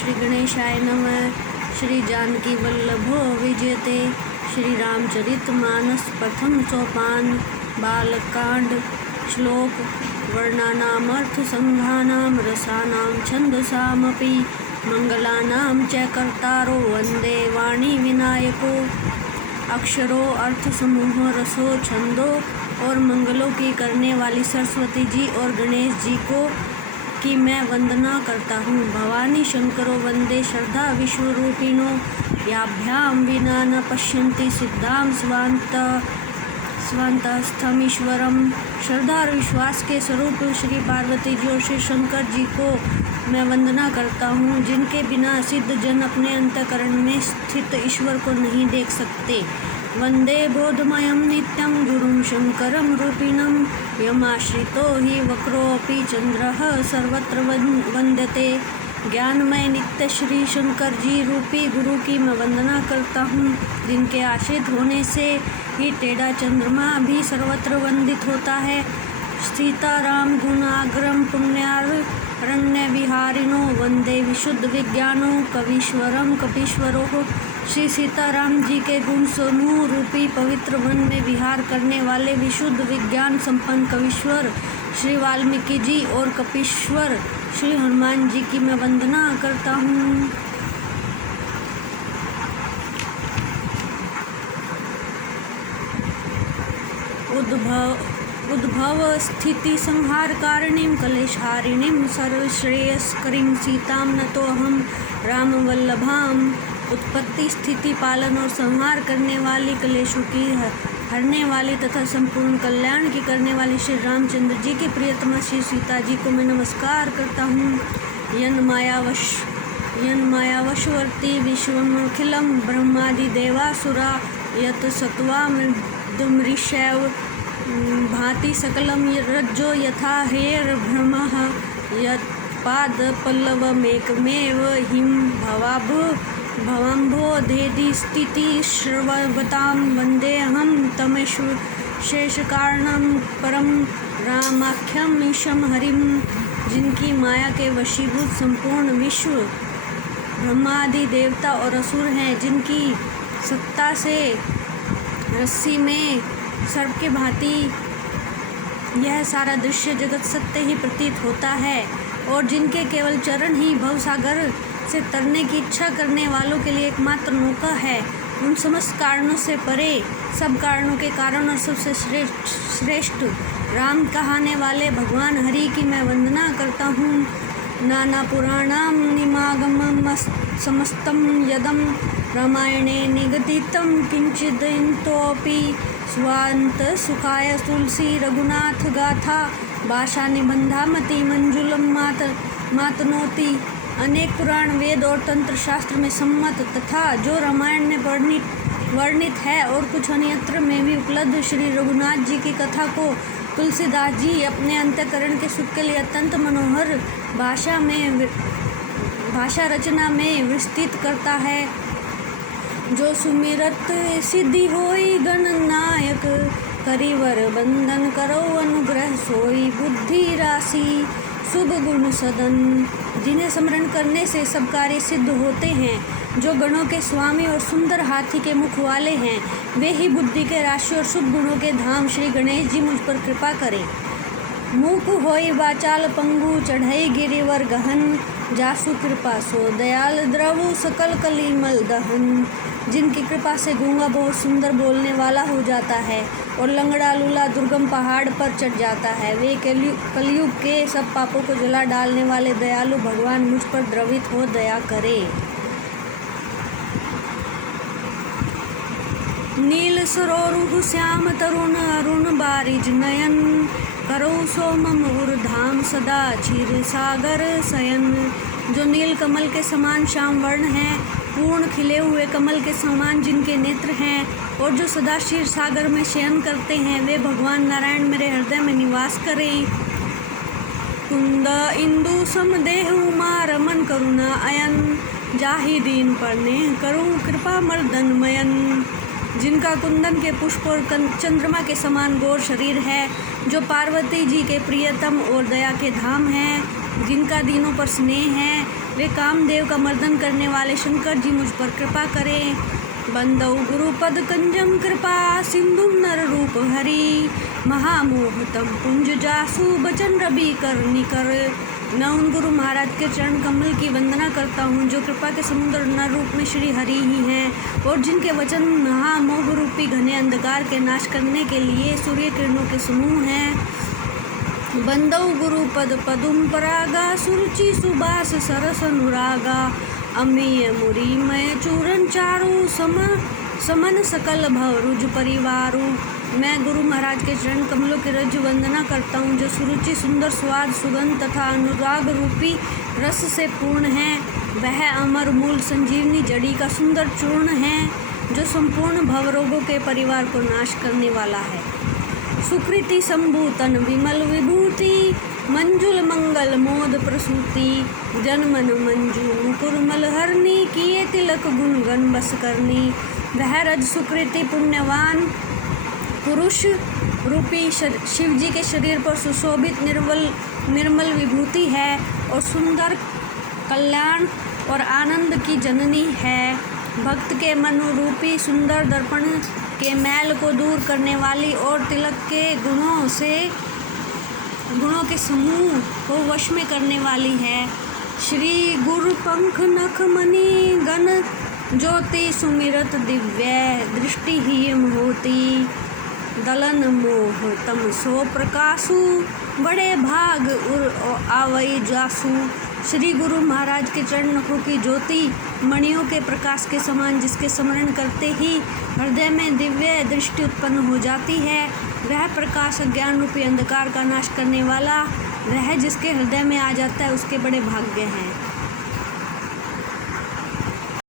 श्री गणेशाय नमः। श्री जानकी वल्लभो विजयते। श्री रामचरित मानस प्रथम सोपान। बालकांड। श्लोक। वर्णानामर्थ संघानां रसानां छंदसामपि मंगलानां च कर्तारो वंदे वाणी विनायको। अक्षरों, अर्थ समूह, रसों, छंदों और मंगलों की करने वाली सरस्वती जी और गणेश जी को की मैं वंदना करता हूँ। भवानी शंकरो वंदे श्रद्धा विश्वरूपिणो याभ्याम विना न पश्यन्ति सिद्धाम स्वान्तस्थमीश्वरम। श्रद्धा और विश्वास के स्वरूप श्री पार्वती जी और श्री शंकर जी को मैं वंदना करता हूँ, जिनके बिना सिद्ध जन अपने अंतःकरण में स्थित ईश्वर को नहीं देख सकते। वंदे बोधमयं नित्यं गुरुं शंकरं रूपिणं यमाश्रितो हि वक्रोऽपि चंद्रः सर्वत्र वंदते। ज्ञानमय नित्य श्री शंकर जी रूपी गुरु की मैं वंदना करता हूँ, जिनके आश्रित होने से ही टेढ़ा चंद्रमा भी सर्वत्र वंदित होता है। सीताराम गुणाग्रम पुण्यारण्य विहारिणो वंदे विशुद्ध विज्ञानो कवीश्वरम कपीश्वरो। श्री सीताराम जी के गुण समूह रूपी पवित्र वन में विहार करने वाले विशुद्ध विज्ञान संपन्न कवीश्वर श्री वाल्मीकि जी और कपीश्वर श्री हनुमान जी की मैं वंदना करता हूँ। उद्भव स्थिति संहार कारणीं कलेशहारिणीं सर्वश्रेयस्करीं सीतां नतोऽहं राम वल्लभाम। उत्पत्ति, स्थिति, पालन और संहार करने वाली, कलेशों की हरने वाली तथा संपूर्ण कल्याण की करने वाली श्री रामचंद्र जी की प्रियतमा श्री सीता जी को मैं नमस्कार करता हूँ। यन मायावशवर्ती विश्वमखिलं ब्रह्मादि देवासुरा यत सत्त्वामृषैव भाति सकलं रज्जो यथा हेरभ्रमः यत्पादपल्लवमेकमेव हिं भवाम्भोधेदि स्थितिश्रवतां वन्देऽहं तमेशेषकारणं परं रामाख्यं ईशं हरिं। जिनकी माया के वशीभूत संपूर्ण विश्व ब्रह्मादि देवता और असुर हैं, जिनकी सत्ता से रस्सी में सर्प के भांति यह सारा दृश्य जगत सत्य ही प्रतीत होता है, और जिनके केवल चरण ही भवसागर से तरने की इच्छा करने वालों के लिए एकमात्र नौका है। उन समस्त कारणों से परे, सब कारणों के कारण और सबसे श्रेष्ठ राम कहाने वाले भगवान हरि की मैं वंदना करता हूँ। नाना पुराणाम निमागमं समस्तं यदं रामायणे निगदितं किंचिदन्तोऽपि स्वान्त सुखाय तुलसी रघुनाथ गाथा भाषा निबंधामति मंजुलम मातनोति। अनेक पुराण, वेद और तंत्र शास्त्र में सम्मत तथा जो रामायण में वर्णित है और कुछ अन्यत्र में भी उपलब्ध श्री रघुनाथ जी की कथा को तुलसीदास जी अपने अंतःकरण के सुख के लिए अत्यंत मनोहर भाषा रचना में विस्तृत करता है। जो सुमिरत सिद्धि होई गणनायक करिवर बंधन करो अनुग्रह सोई बुद्धि राशि शुभ गुण सदन। जिन्हें स्मरण करने से सब कार्य सिद्ध होते हैं, जो गणों के स्वामी और सुंदर हाथी के मुख वाले हैं, वे ही बुद्धि के राशि और शुभ गुणों के धाम श्री गणेश जी मुझ पर कृपा करें। मूक होई वाचाल पंगु चढ़ई गिरिवर गहन जासु कृपा सो दयाल द्रवु सकल कलिमल दहन। जिनकी कृपा से गूंगा बहुत सुंदर बोलने वाला हो जाता है और लंगड़ा लूला दुर्गम पहाड़ पर चढ़ जाता है, वे कलयुग के सब पापों को जला डालने वाले दयालु भगवान मुझ पर द्रवित हो दया करे। नील सरोरुह श्याम तरुण अरुण बारिज नयन करो सोमम ऊर्धाम सदा क्षीर सागर शयन। जो नील कमल के समान श्याम वर्ण है, पूर्ण खिले हुए कमल के समान जिनके नेत्र हैं और जो सदा क्षीर सागर में शयन करते हैं, वे भगवान नारायण मेरे हृदय में निवास करें। कुंद इंदु समदेह उमा रमन करुणा अयन जाहि दीन परने करूँ कृपा मर्दन मयन। जिनका कुंदन के पुष्प और चंद्रमा के समान गौर शरीर है, जो पार्वती जी के प्रियतम और दया के धाम हैं, जिनका दीनों पर स्नेह है, वे कामदेव का मर्दन करने वाले शंकर जी मुझ पर कृपा करें। बंदौ गुरुपद कंजम कृपा सिंधुम नर रूप हरि, महामोहतम पुंज जासु बचन रवि कर निकर। मैं उन गुरु महाराज के चरण कमल की वंदना करता हूँ जो कृपा के समुद्र नर रूप में श्री हरि ही हैं और जिनके वचन महामोह रूपी घने अंधकार के नाश करने के लिए सूर्य किरणों के समूह हैं। बंदौ गुरु पद पदुम परागा सुरुचि सुबास सरस अनुरागा, अमीय मुरी मय चूरन चारु समन सकल भवरुज परिवारु। मैं गुरु महाराज के चरण कमलों की रज वंदना करता हूँ जो सुरुचि सुंदर स्वाद सुगंध तथा अनुराग रूपी रस से पूर्ण है। वह अमर मूल संजीवनी जड़ी का सुंदर चूर्ण है जो संपूर्ण भवरोगों के परिवार को नाश करने वाला है। सुकृति संभूतन विमल विभूति मंजुल मंगल मोद प्रसूति, जनमन मंजू मुकुर मलहरनी किए तिलक गुण गण बस करनी। वह रज सुकृति पुण्यवान पुरुष रूपी शिव जी के शरीर पर सुशोभित निर्मल विभूति है और सुंदर कल्याण और आनंद की जननी है। भक्त के मन रूपी सुंदर दर्पण के मैल को दूर करने वाली और तिलक के गुणों के समूह को वश में करने वाली है। श्री गुरु पंख नख मणि गण ज्योति सुमिरत दिव्य दृष्टि ही होती, दलन मोह तम सो प्रकाशु बड़े भाग उर आवई जासु। श्री गुरु महाराज के चरण नखों की ज्योति मणियों के प्रकाश के समान जिसके स्मरण करते ही हृदय में दिव्य दृष्टि उत्पन्न हो जाती है। वह प्रकाश अज्ञान रूपी अंधकार का नाश करने वाला, वह जिसके हृदय में आ जाता है उसके बड़े भाग्य हैं।